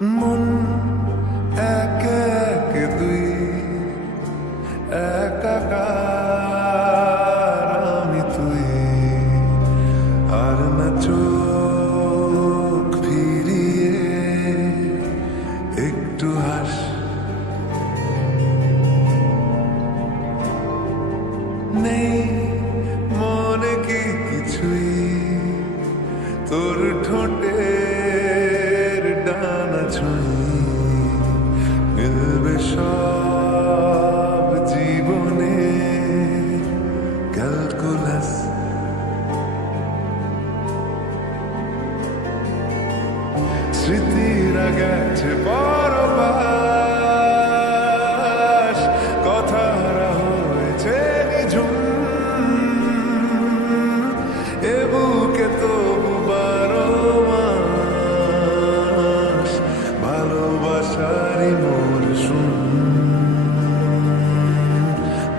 মন এক এক দুই একাকার আমি তুই আর না চোখ ফিরিয়ে একটু হাস নেই মনে কি কিছুই তোর ঠোঁটের ডানা ছুঁই মিলবে সব জীবনে ক্যালকুলাস স্মৃতিরা গেছে পরবাস কথারা হয়েছে নিঝুম এ বুকে তবু 12 মাস ভালোবাসারই মরশুম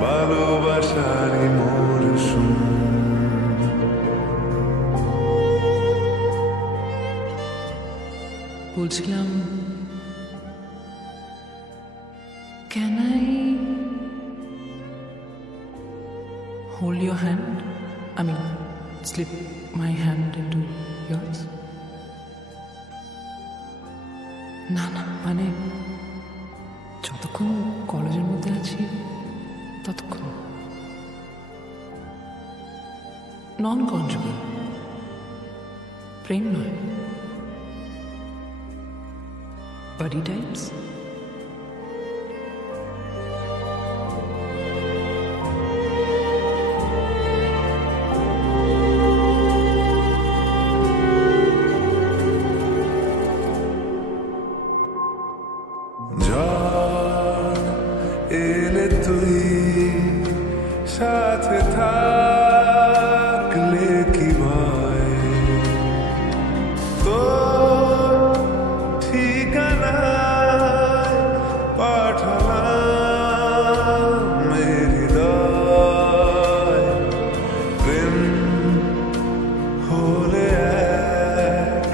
ভালোবাসারই মরশুম বলছিলাম, can I hold your hand? I mean, slip my hand into yours? না না, মানে যতক্ষণ কলেজের মধ্যে আছি ততক্ষণ। নন কনজুগাল, প্রেম নয়, buddy types. ঝড় এলে তুই সাথে থাকলে কি ভয় তোর ঠিকানায় পাঠালাম হৃদয় প্রেম হলে এক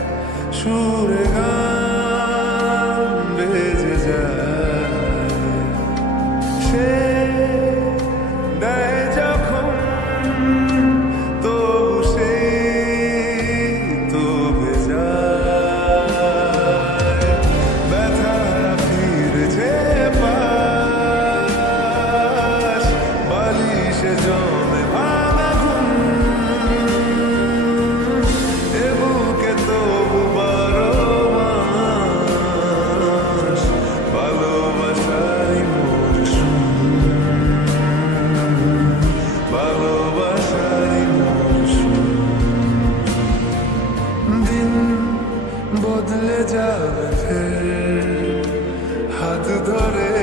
সুরে গান বেজে যায় সে দেয় যখন তবু সেই তো বেজায় ব্যথারা ফিরেছে পাশ বালিশে জমে ভাঙা ঘুম এ বুকে তবু 12 মাস ভালোবাসারই মরশুম ভালোবাসারই মরশুম দিন বদলে যাবে ফের হাত ধরে